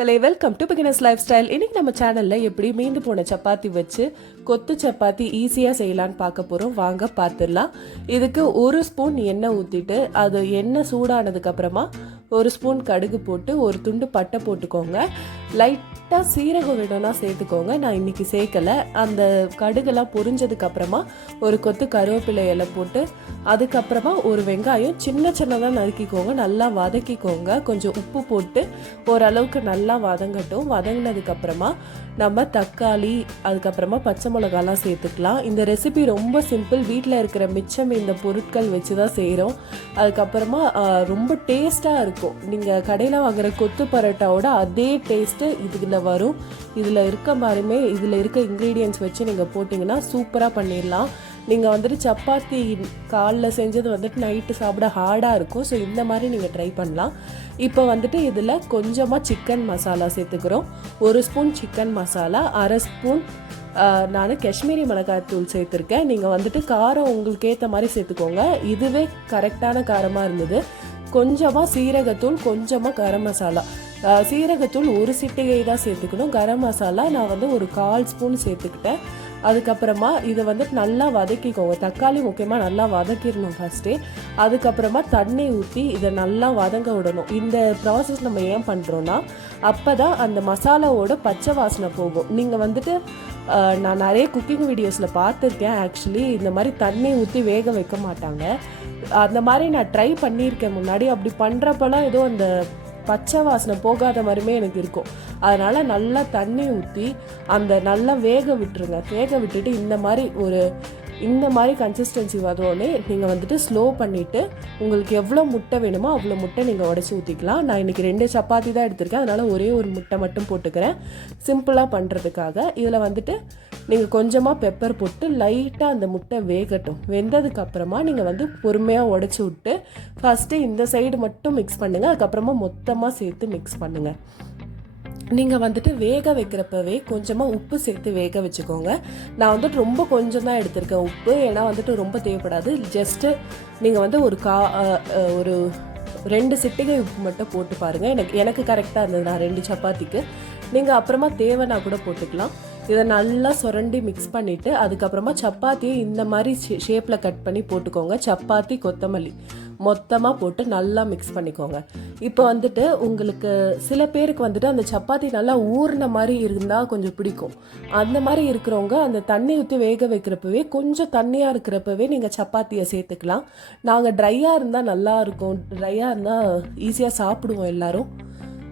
மக்களே, welcome to beginners life style. இன்னைக்கு நம்ம சேனல்ல எப்படி மீந்து போன சப்பாத்தி வச்சு கொத்து சப்பாத்தி ஈஸியாக செய்யலான்னு பார்க்க போகிறோம். வாங்க பார்த்துடலாம். இதுக்கு ஒரு ஸ்பூன் எண்ணெய் ஊற்றிட்டு அது எண்ணெய் சூடானதுக்கு அப்புறமா ஒரு ஸ்பூன் கடுகு போட்டு ஒரு துண்டு பட்டை போட்டுக்கோங்க. லைட்டாக சீரகம் வேணும்னா சேர்த்துக்கோங்க. நான் இன்னைக்கு சேர்க்கலை. அந்த கடுகெல்லாம் பொரிஞ்சதுக்கு அப்புறமா ஒரு கொத்து கருவேப்பிலை இலை போட்டு அதுக்கப்புறமா ஒரு வெங்காயம் சின்னதாக நறுக்கிக்கோங்க. நல்லா வதக்கிக்கோங்க. கொஞ்சம் உப்பு போட்டு ஓரளவுக்கு நல்லா வதங்கட்டும். வதங்கினதுக்கப்புறமா நம்ம தக்காளி அதுக்கப்புறமா பச்சை மிளகாலாம் சேர்த்துக்கலாம். இந்த ரெசிபி ரொம்ப சிம்பிள். வீட்டில் இருக்கிற மிச்சம் இந்த பொருட்கள் வச்சு தான் செய்கிறோம். அதுக்கப்புறமா ரொம்ப டேஸ்ட்டாக இருக்கும். நீங்கள் கடையில் வாங்குகிற கொத்து பரோட்டாவோட அதே டேஸ்ட்டு இதில் வரும். இதில் இருக்க மாதிரியுமே இதில் இருக்க இன்க்ரீடியன்ட்ஸ் வச்சு நீங்கள் போட்டிங்கன்னா சூப்பராக பண்ணிடலாம். நீங்கள் வந்துட்டு சப்பாத்தி காலைல செஞ்சது வந்துட்டு நைட்டு சாப்பிட ஹார்டாக இருக்கும். ஸோ இந்த மாதிரி நீங்கள் ட்ரை பண்ணலாம். இப்போ வந்துட்டு இதில் கொஞ்சமாக சிக்கன் மசாலா சேர்த்துக்கிறோம். ஒரு ஸ்பூன் சிக்கன் மசாலா, அரை ஸ்பூன் நான் காஷ்மீரி மிளகாய் தூள் சேர்த்துருக்கேன். நீங்கள் வந்துட்டு காரம் உங்களுக்கு ஏற்ற மாதிரி சேர்த்துக்கோங்க. இதுவே கரெக்டான காரமாக இருந்தது. கொஞ்சமாக சீரகத்தூள், கொஞ்சமாக கரம் மசாலா. சீரகத்தூள் ஒரு சிட்டிகை தான் சேர்த்துக்கணும். கரம் மசாலா நான் வந்து ஒரு 1/4 ஸ்பூன் சேர்த்துக்கிட்டேன். அதுக்கப்புறமா இதை வந்துட்டு நல்லா வதக்கிக்கோங்க. தக்காளி முக்கியமாக நல்லா வதக்கிடணும் ஃபஸ்ட்டே. அதுக்கப்புறமா தண்ணி ஊற்றி இதை நல்லா வதங்க விடணும். இந்த ப்ராசஸ் நம்ம ஏன் பண்ணுறோன்னா அப்போ தான் அந்த மசாலாவோட பச்சை வாசனை போகும். நீங்கள் வந்துட்டு நான் நிறைய குக்கிங் வீடியோஸில் பார்த்துருக்கேன். ஆக்சுவலி இந்த மாதிரி தண்ணி ஊற்றி வேக வைக்க மாட்டாங்க. அந்த மாதிரி நான் ட்ரை பண்ணியிருக்கேன் முன்னாடி. அப்படி பண்ணுறப்பெல்லாம் ஏதோ அந்த பச்சை வாசனை போகாத மாதிரிமே எனக்கு இருக்கும். அதனால் நல்லா தண்ணி ஊற்றி அந்த நல்லா வேக விட்டுருங்க. வேக விட்டுட்டு இந்த மாதிரி கன்சிஸ்டன்சி வந்தோடனே நீங்கள் வந்துட்டு ஸ்லோ பண்ணிவிட்டு உங்களுக்கு எவ்வளோ முட்டை வேணுமோ அவ்வளோ முட்டை நீங்கள் உடச்சி ஊற்றிக்கலாம். நான் இன்றைக்கி 2 சப்பாத்தி தான் எடுத்திருக்கேன். அதனால் ஒரே ஒரு முட்டை மட்டும் போட்டுக்கிறேன் சிம்பிளாக பண்ணுறதுக்காக. இதில் வந்துட்டு நீங்கள் கொஞ்சமாக பெப்பர் போட்டு லைட்டாக அந்த முட்டை வேகட்டும். வெந்ததுக்கப்புறமா நீங்கள் வந்து பொறுமையாக உடச்சி விட்டு ஃபஸ்ட்டு இந்த சைடு மட்டும் மிக்ஸ் பண்ணுங்கள். அதுக்கப்புறமா மொத்தமாக சேர்த்து மிக்ஸ் பண்ணுங்கள். நீங்கள் வந்துட்டு வேக வைக்கிறப்பவே கொஞ்சமாக உப்பு சேர்த்து வேக வச்சுக்கோங்க. நான் வந்துட்டு ரொம்ப கொஞ்சம் தான் எடுத்திருக்கேன் உப்பு. ஏன்னா வந்துட்டு ரொம்ப தேவைப்படாது. ஜஸ்ட்டு நீங்கள் வந்து ஒரு 2 சிட்டிகை உப்பு மட்டும் போட்டு பாருங்கள். எனக்கு கரெக்டாக இருந்தது. நான் 2 சப்பாத்திக்கு. நீங்கள் அப்புறமா தேவைன்னா கூட போட்டுக்கலாம். இதை நல்லா சுரண்டி மிக்ஸ் பண்ணிவிட்டு அதுக்கப்புறமா சப்பாத்தியை இந்த மாதிரி ஷேப்பில் கட் பண்ணி போட்டுக்கோங்க. சப்பாத்தி, கொத்தமல்லி மொத்தமாக போட்டு நல்லா மிக்ஸ் பண்ணிக்கோங்க. இப்போ வந்துட்டு உங்களுக்கு சில பேருக்கு வந்துட்டு அந்த சப்பாத்தி நல்லா ஊறின மாதிரி இருந்தால் கொஞ்சம் பிடிக்கும். அந்த மாதிரி இருக்கிறவங்க அந்த தண்ணி ஊற்றி வேக வைக்கிறப்பவே கொஞ்சம் தண்ணியாக இருக்கிறப்பவே நீங்கள் சப்பாத்தியை சேர்த்துக்கலாம். நாங்கள் ட்ரையாக இருந்தால் நல்லாயிருக்கும். ட்ரையாக இருந்தால் ஈஸியாக சாப்பிடுவோம் எல்லோரும்.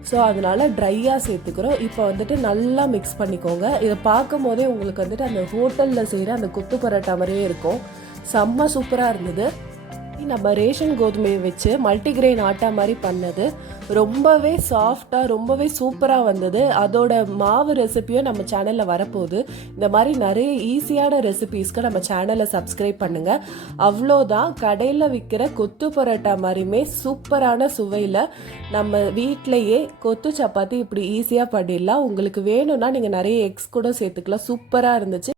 ஸோ அதனால் ட்ரையாக சேர்த்துக்கிறோம். இப்போ வந்துட்டு நல்லா மிக்ஸ் பண்ணிக்கோங்க. இதை பார்க்கும் போதே உங்களுக்கு வந்துட்டு அந்த ஹோட்டலில் செய்கிற அந்த கொத்து பரோட்டா மாதிரியே இருக்கும். செம்ம சூப்பராக இருந்தது. நம்ம ரேஷன் கோதுமையை வச்சு மல்டிகிரெயின் ஆட்டா மாதிரி பண்ணது ரொம்பவே சாஃப்டாக ரொம்பவே சூப்பராக வந்தது. அதோட மாவு ரெசிபியும் நம்ம சேனலில் வரப்போகுது. இந்த மாதிரி நிறைய ஈஸியான ரெசிபீஸ்க்கு நம்ம சேனலை சப்ஸ்கிரைப் பண்ணுங்கள். அவ்வளோதான். கடையில் விற்கிற கொத்து பரோட்டா மாதிரியுமே சூப்பரான சுவையில் நம்ம வீட்டிலையே கொத்து சப்பாத்தி இப்படி ஈஸியாக பண்ணிடலாம். உங்களுக்கு வேணும்னா நீங்கள் நிறைய எக்ஸ் கூட சேர்த்துக்கலாம். சூப்பராக இருந்துச்சு.